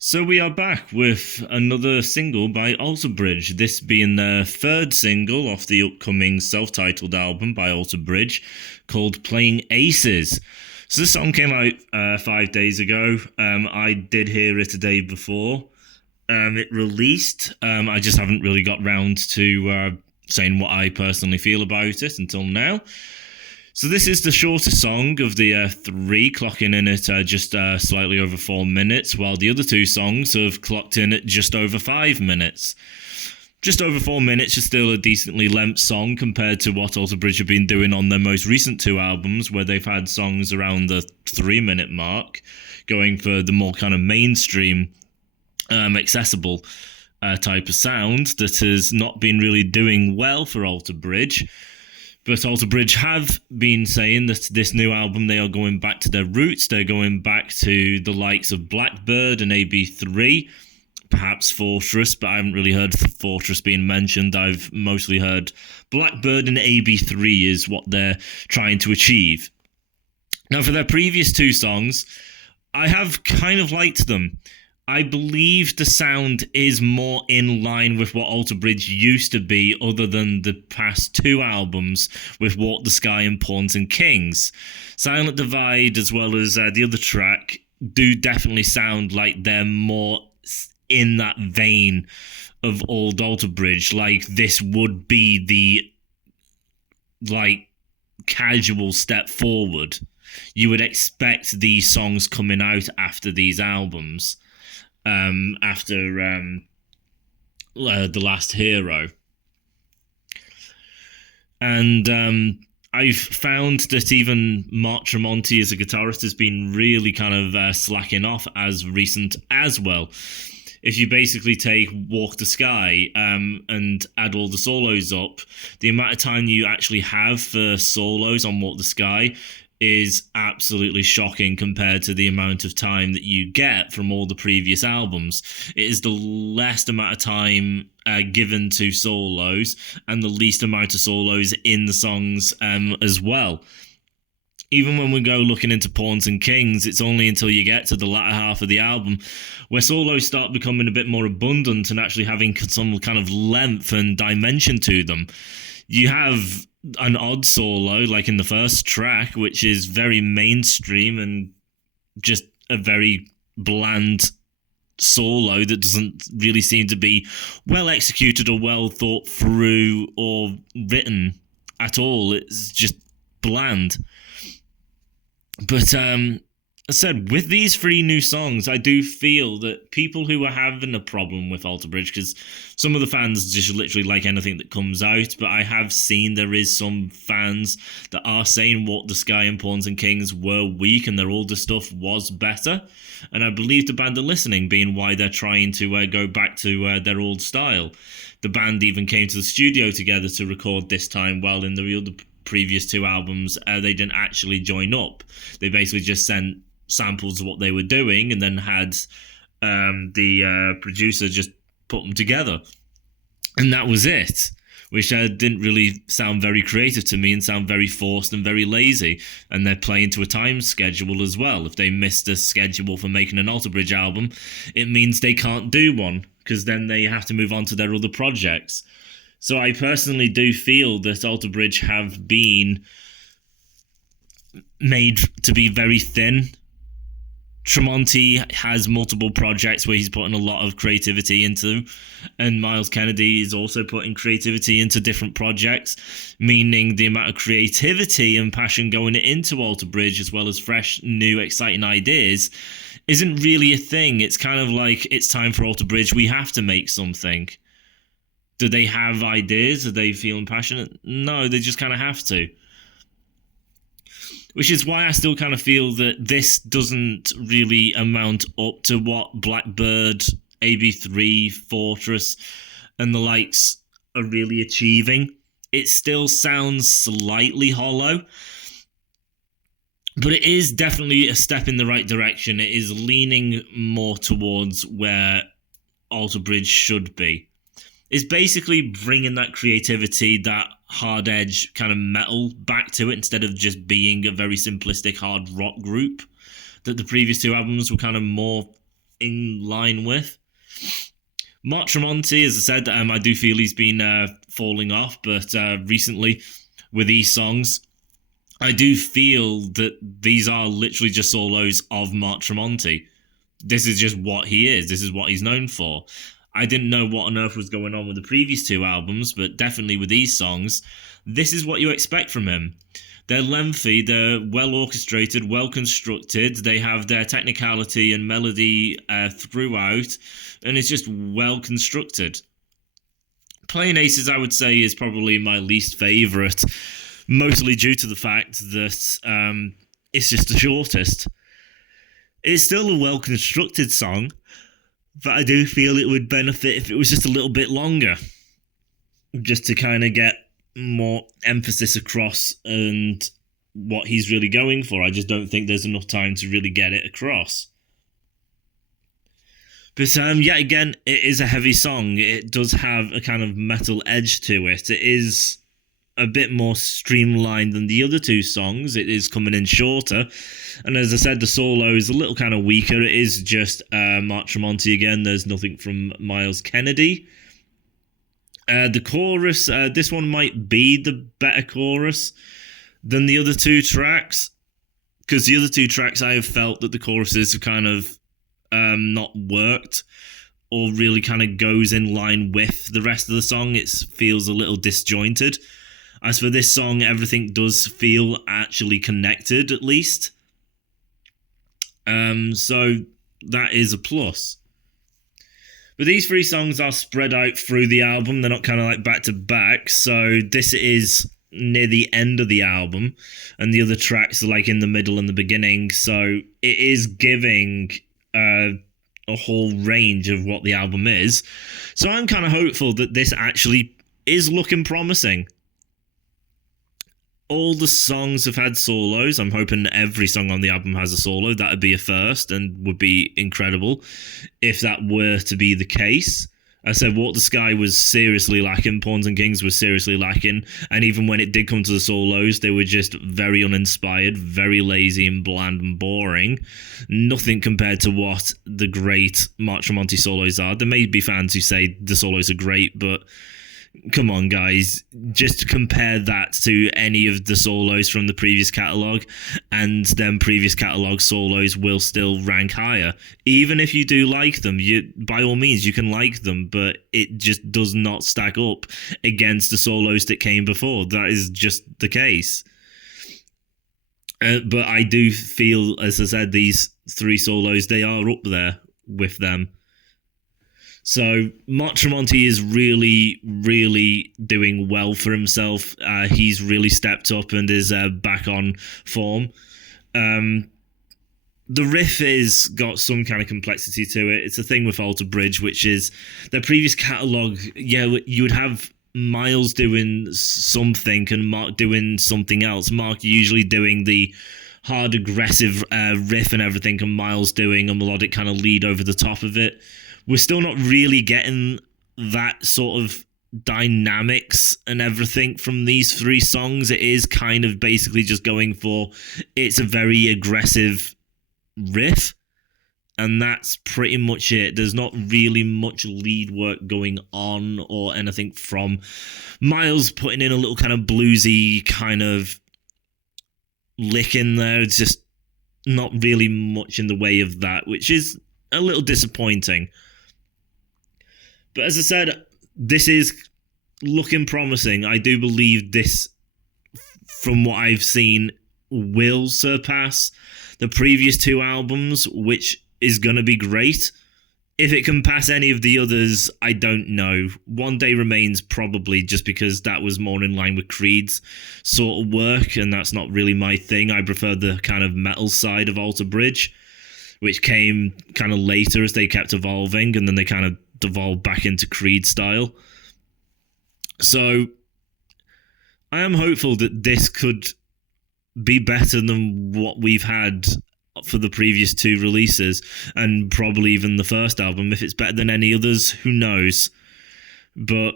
So we are back with another single by Alter Bridge, this being their third single off the upcoming self-titled album by Alter Bridge called Playing Aces. So this song came out 5 days ago. I did hear it a day before it released. I just haven't really got round to saying what I personally feel about it until now. So this is the shortest song of the three, clocking in at just slightly over 4 minutes, while the other two songs have clocked in at just over 5 minutes. Just over 4 minutes is still a decently length song compared to what Alter Bridge have been doing on their most recent two albums, where they've had songs around the 3 minute mark, going for the more kind of mainstream, accessible type of sound that has not been really doing well for Alter Bridge. But Alter Bridge have been saying that this new album, they are going back to their roots. They're going back to the likes of Blackbird and AB3, perhaps Fortress, but I haven't really heard Fortress being mentioned. I've mostly heard Blackbird and AB3 is what they're trying to achieve. Now, for their previous two songs, I have kind of liked them. I believe the sound is more in line with what Alter Bridge used to be, other than the past two albums with Walk the Sky and Pawns and Kings. Silent Divide, as well as the other track, do definitely sound like they're more in that vein of old Alter Bridge. Like, this would be the, casual step forward. You would expect these songs coming out after these albums. After The Last Hero. And I've found that even Mark Tremonti as a guitarist has been really kind of slacking off as recent as well. If you basically take Walk the Sky and add all the solos up, the amount of time you actually have for solos on Walk the Sky is absolutely shocking compared to the amount of time that you get from all the previous albums. It is the least amount of time given to solos and the least amount of solos in the songs as well. Even when we go looking into Pawns and Kings, it's only until you get to the latter half of the album where solos start becoming a bit more abundant and actually having some kind of length and dimension to them. You have an odd solo, like in the first track, which is very mainstream and just a very bland solo that doesn't really seem to be well executed or well thought through or written at all. It's just bland. But I said, with these three new songs, I do feel that people who are having a problem with Alter Bridge, because some of the fans just literally like anything that comes out, but I have seen there is some fans that are saying Walk the Sky and Pawns and Kings were weak and their older stuff was better. And I believe the band are listening, being why they're trying to go back to their old style. The band even came to the studio together to record this time, while in the previous two albums, they didn't actually join up. They basically just sent samples of what they were doing and then had the producer just put them together, and that was it, which didn't really sound very creative to me and sound very forced and very lazy. And they're playing to a time schedule as well. If they missed a schedule for making an Alter Bridge album, it means they can't do one, because then they have to move on to their other projects. So I personally do feel that Alter Bridge have been made to be very thin. Tremonti has multiple projects where he's putting a lot of creativity into, and Miles Kennedy is also putting creativity into different projects, meaning the amount of creativity and passion going into Alter Bridge, as well as fresh, new, exciting ideas, isn't really a thing. It's kind of like, it's time for Alter Bridge, we have to make something. Do they have ideas? Are they feeling passionate? No, they just kind of have to. Which is why I still kind of feel that this doesn't really amount up to what Blackbird, AB3, Fortress, and the likes are really achieving. It still sounds slightly hollow, but it is definitely a step in the right direction. It is leaning more towards where Alter Bridge should be. It's basically bringing that creativity, that hard edge kind of metal back to it, instead of just being a very simplistic hard rock group that the previous two albums were kind of more in line with. Mark Tremonti, as I said, I do feel he's been falling off, but recently with these songs, I do feel that these are literally just solos of Mark Tremonti. This is just what he is. This is what he's known for. I didn't know what on earth was going on with the previous two albums, but definitely with these songs, this is what you expect from him. They're lengthy, they're well orchestrated, well constructed, they have their technicality and melody throughout, and it's just well constructed. Playing Aces, I would say, is probably my least favourite, mostly due to the fact that it's just the shortest. It's still a well constructed song, but I do feel it would benefit if it was just a little bit longer, just to kind of get more emphasis across and what he's really going for. I just don't think there's enough time to really get it across. But yet again, it is a heavy song. It does have a kind of metal edge to it. It is a bit more streamlined than the other two songs. It is coming in shorter. And as I said, the solo is a little kind of weaker. It is just Mark Tremonti again. There's nothing from Myles Kennedy. The chorus, this one might be the better chorus than the other two tracks, because the other two tracks I have felt that the choruses have kind of not worked or really kind of goes in line with the rest of the song. It feels a little disjointed. As for this song, everything does feel actually connected, at least. So that is a plus. But these three songs are spread out through the album. They're not kind of like back to back. So this is near the end of the album, and the other tracks are like in the middle and the beginning. So it is giving a whole range of what the album is. So I'm kind of hopeful that this actually is looking promising. All the songs have had solos. I'm hoping every song on the album has a solo. That would be a first and would be incredible if that were to be the case. I said Walk the Sky was seriously lacking. Pawns and Kings was seriously lacking. And even when it did come to the solos, they were just very uninspired, very lazy and bland and boring. Nothing compared to what the great Mark Tremonti solos are. There may be fans who say the solos are great, but come on, guys, just compare that to any of the solos from the previous catalogue, and then previous catalogue solos will still rank higher. Even if you do like them, by all means, you can like them, but it just does not stack up against the solos that came before. That is just the case. But I do feel, as I said, these three solos, they are up there with them. So Mark Tremonti is really, really doing well for himself. He's really stepped up and is back on form. The riff is got some kind of complexity to it. It's a thing with Alter Bridge, which is their previous catalogue. Yeah, you would have Myles doing something and Mark doing something else. Mark usually doing the hard, aggressive riff and everything, and Myles doing a melodic kind of lead over the top of it. We're still not really getting that sort of dynamics and everything from these three songs. It is kind of basically just going for, it's a very aggressive riff, and that's pretty much it. There's not really much lead work going on or anything from Myles putting in a little kind of bluesy kind of lick in there. It's just not really much in the way of that, which is a little disappointing. But as I said, this is looking promising. I do believe this, from what I've seen, will surpass the previous two albums, which is going to be great. If it can pass any of the others, I don't know. One Day Remains probably, just because that was more in line with Creed's sort of work, and that's not really my thing. I prefer the kind of metal side of Alter Bridge, which came kind of later as they kept evolving, and then they kind of devolved back into Creed style. So I am hopeful that this could be better than what we've had for the previous two releases, and probably even the first album. If it's better than any others, who knows? But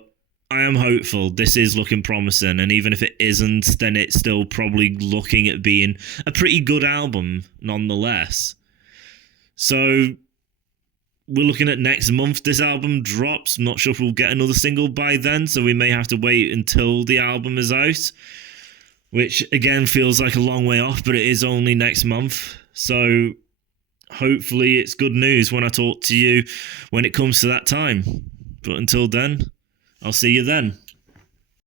I am hopeful. This is looking promising, and even if it isn't, then it's still probably looking at being a pretty good album nonetheless. So we're looking at next month this album drops. I'm not sure if we'll get another single by then, so we may have to wait until the album is out, which again feels like a long way off, but it is only next month. So hopefully it's good news when I talk to you when it comes to that time. But until then, I'll see you then.